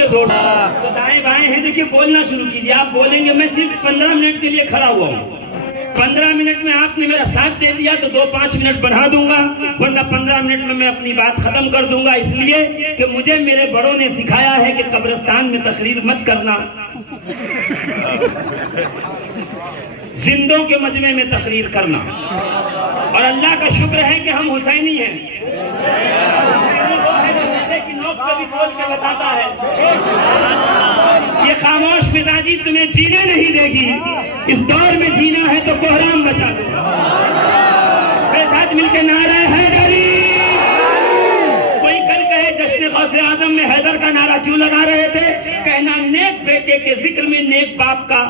بولے زور سے. تو دائیں بائیں ہیں دیکھیے بولنا شروع کیجیے. آپ بولیں گے. میں صرف 15 منٹ کے لیے کھڑا ہوا ہوں. 15 منٹ میں آپ نے میرا ساتھ دے دیا تو 2-5 منٹ بڑھا دوں گا, ورنہ 15 منٹ میں اپنی بات ختم کر دوں گا. اس لیے کہ مجھے میرے بڑوں نے سکھایا ہے کہ قبرستان میں تقریر مت کرنا, زندوں کے مجمع میں تقریر کرنا. اور اللہ کا شکر ہے کہ ہم حسینی ہیں. کی نوک پہ بھی بول کے بتاتا ہے. یہ خاموش مزاجی تمہیں جینے نہیں دے گی. اس دور میں جینا ہے تو کوہرام بچا دو. میرے ساتھ مل کے نعرہ حیدری. کوئی کل کہے جشن غوث اعظم میں حیدر کا نعرہ کیوں لگا رہے تھے؟ کہنا نیک بیٹے کے ذکر میں نیک باپ کا.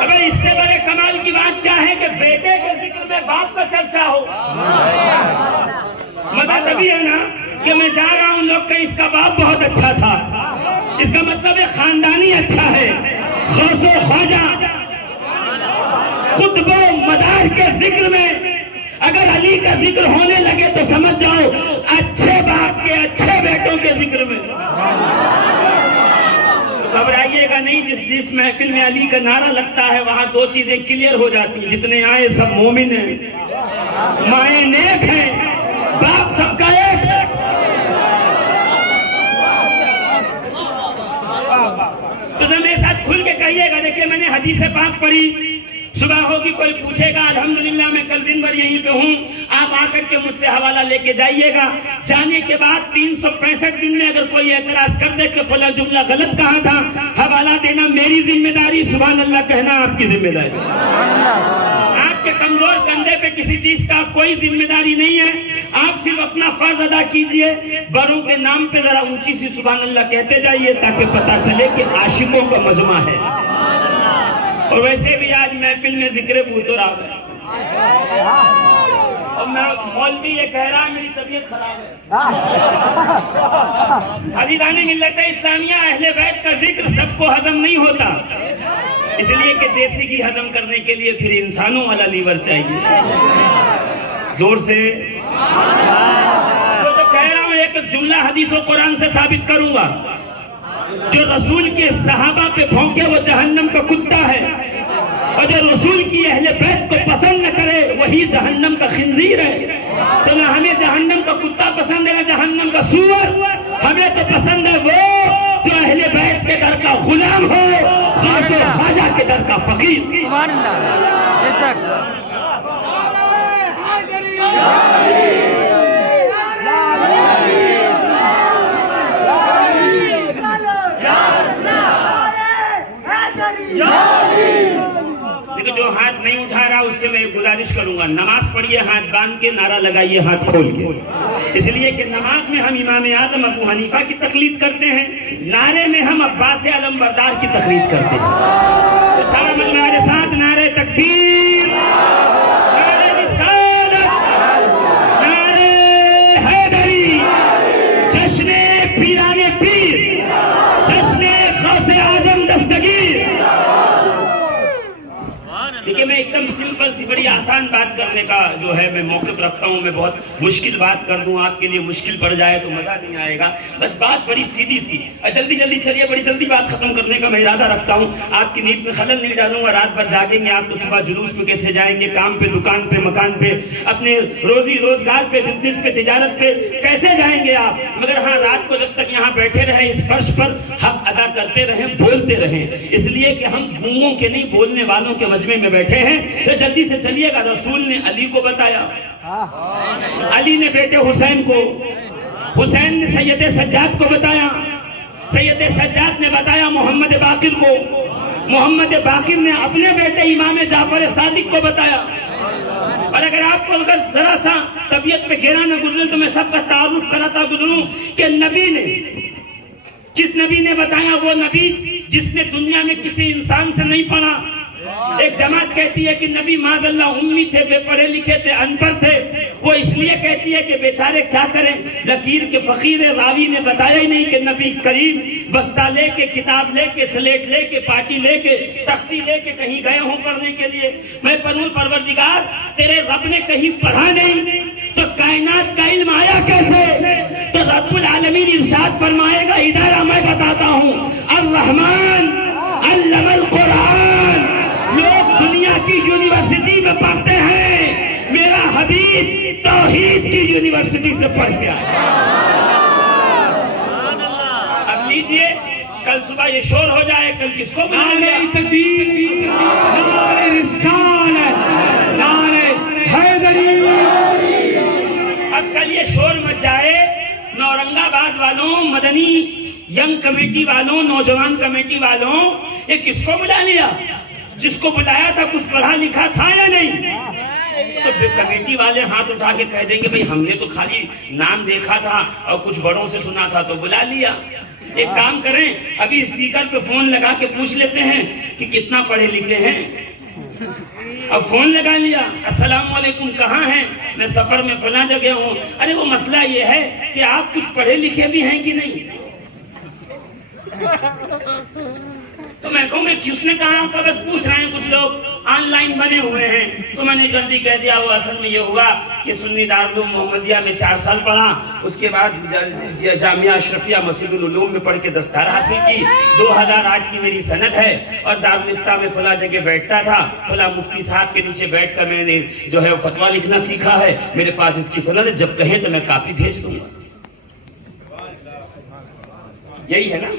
اگر اس سے بڑے کمال کی بات کیا ہے کہ بیٹے کے ذکر میں باپ کا چرچا ہو. مزہ تبھی ہے نا کہ میں جا رہا ہوں لوگ کہ اس کا باپ بہت اچھا تھا. اس کا مطلب ہے خاندانی اچھا ہے. غوث و خواجہ قطب و مدار کے ذکر میں اگر علی کا ذکر ہونے لگے تو سمجھ جاؤ اچھے باپ کے اچھے بیٹوں کے ذکر میں. تو گھبرائیے گا نہیں. جس محفل میں علی کا نعرہ لگتا ہے وہاں 2 چیزیں کلیئر ہو جاتی ہیں. جتنے آئے سب مومن ہیں, مائیں نیک ہیں, باپ سب کا ایک ہے. تو میرے ساتھ کھل کے کہیے گا. دیکھیں میں نے حدیث پاک پڑھی. صبح ہوگی کوئی پوچھے گا الحمدللہ میں کل دن بھر یہیں پہ ہوں, آپ آ کر کے مجھ سے حوالہ لے کے جائیے گا. جانے کے بعد 365 دن میں اگر کوئی اعتراض کر دے کہ فلاں جملہ غلط کہا تھا, حوالہ دینا میری ذمہ داری, سبحان اللہ کہنا آپ کی ذمہ داری. آپ کے کمزور کندھے پہ کسی چیز کا کوئی ذمہ داری نہیں ہے. آپ صرف اپنا فرض ادا کیجئے. بڑوں کے نام پہ ذرا اونچی سی سبحان اللہ کہتے جائیے تاکہ پتہ چلے کہ عاشقوں کا مجمع ہے. اور ویسے بھی آج محفل میں ذکر بوتر آ گئے. اور میں مولوی یہ کہہ رہا میری طبیعت خراب ہے. عزیزان ملت اسلامیہ, اہل بیت کا ذکر سب کو ہضم نہیں ہوتا. اس لیے کہ دیسی کی ہضم کرنے کے لیے پھر انسانوں والا لیور چاہیے. زور سے تو کہہ رہا ہوں. ایک جملہ حدیث و قرآن سے ثابت کروں گا. جو رسول کے صحابہ پہ بھونکے وہ جہنم کا کتا ہے, اور جو رسول کی اہل بیت کو پسند نہ کرے وہی جہنم کا خنزیر ہے. تو نہ ہمیں جہنم کا کتا پسند ہے نہ جہنم کا سور. ہمیں تو پسند ہے وہ جو اہل بیت کے در کا غلام ہو, غوث و خواجہ کے در کا فقیر. سبحان اللہ. بے شک. لیکن جو ہاتھ نہیں اٹھا رہا اس سے میں گزارش کروں گا, نماز پڑھیے ہاتھ باندھ کے, نعرہ لگائیے ہاتھ کھول کے. اس لیے کہ نماز میں ہم امام اعظم ابو حنیفہ کی تقلید کرتے ہیں, نعرے میں ہم عباس علم بردار کی تقلید کرتے ہیں. تو سارا مجمع میرے ساتھ نعرہ تکبیر, نعرہ رسالت, نعرہ حیدری, جشن پیران پیر, جشن غوث اعظم دستگیر. دیکھیں میں ایک دم سمپل سی بڑی آسان بات کرنے کا جو ہے میں موقف رکھتا ہوں. میں بہت مشکل بات کر دوں آپ کے لیے مشکل پڑ جائے تو مزہ نہیں آئے گا. بس بات بڑی سیدھی سی, جلدی چلیے, بڑی جلدی بات ختم کرنے کا میں ارادہ رکھتا ہوں. آپ کی نیند میں خلل نہیں ڈالوں گا. رات بھر جاگیں گے آپ تو صبح جلوس میں کیسے جائیں گے, کام پہ, دکان پہ, مکان پہ, اپنے روزی روزگار پہ, بزنس پہ, تجارت پہ کیسے جائیں گے آپ. مگر ہاں رات کو جب تک یہاں بیٹھے رہیں اس فرش پر حق ادا کرتے رہیں, بولتے رہیں. اس لیے کہ ہم گونگوں کے نہیں بولنے والوں کے مجمع میں بیٹھے ہیں. جلدی سے چلیے گا. رسول نے علی کو بتایا, علی نے بیٹے حسین کو, حسین نے سید سجاد کو بتایا, سید سجاد نے بتایا محمد باقر کو, محمد باقر نے اپنے بیٹے امام جعفر صادق کو بتایا. اور اگر آپ کو ذرا سا طبیعت پہ گھیرا نہ گزرے تو میں سب کا تعارف کراتا گزروں کہ نبی نے, کس نبی نے بتایا؟ وہ نبی جس نے دنیا میں کسی انسان سے نہیں پڑھا. ایک جماعت کہتی ہے کہ نبی معاذ اللہ امی تھے, بے پڑھے لکھے تھے, ان پڑھ تھے. وہ اس لیے کہتی ہے کہ بیچارے کیا کریں, لکیر کے فقیر راوی نے بتایا ہی نہیں کہ نبی کریم بستہ لے کے, کتاب لے کے, سلیٹ لے کے, پاٹی لے کے, تختی لے کے کہیں گئے ہوں پڑھنے کے لیے. میں پڑھوں پروردگار تیرے رب نے کہیں پڑھا نہیں, تو کائنات کا علم آیا کیسے؟ تو رب العالمین ارشاد فرمائے گا، ادارہ میں بتاتا ہوں، الرحمن علم القرآن. لوگ دنیا کی یونیورسٹی میں پڑھتے ہیں، میرا حبیب توحید کی یونیورسٹی سے پڑھ گیا. اب لیجئے، کل صبح یہ شور ہو جائے، کل کس کو بلائیں گے؟ نعرہ تکبیر، نعرہ رسالت، نعرہ حیدری. اب کل یہ شور مچ جائے، نورنگ آباد والوں، مدنی ینگ کمیٹی والوں، نوجوان کمیٹی والوں، یہ کس کو بلا لیا؟ جس کو بلایا تھا کچھ پڑھا لکھا تھا یا نہیں؟ تو کمیٹی والے ہاتھ اٹھا کے کہہ دیں گے بھئی ہم نے تو خالی نام دیکھا تھا اور کچھ بڑوں سے سنا تھا تو بلا لیا. ایک کام کریں، ابھی اسپیکر پہ فون لگا کے پوچھ لیتے ہیں کہ کتنا پڑھے لکھے ہیں. اب فون لگا لیا، السلام علیکم، کہاں ہیں؟ میں سفر میں فلاں جگہ ہوں. ارے وہ مسئلہ یہ ہے کہ آپ کچھ پڑھے لکھے بھی ہیں کہ نہیں؟ تو میں کہوں میں کس نے کہا آپ کا، بس پوچھ رہے ہیں. کچھ لوگ آن لائن بنے ہوئے ہیں تو میں نے جلدی کہہ دیا. وہ اصل میں یہ ہوا کہ سنی دارالعلوم محمدیہ میں 4 سال پڑھا، اس کے بعد جامعہ اشرفیہ مسجد العلوم میں پڑھ کے دستار حاصل کی. 2008 کی میری سند ہے اور دارالفتہ میں فلاں جگہ بیٹھتا تھا، فلاں مفتی صاحب کے نیچے بیٹھ کر میں نے جو ہے فتویٰ لکھنا سیکھا ہے. میرے پاس اس کی سند ہے، جب کہیں تو میں کاپی بھیج دوں گا. یہی ہے نا.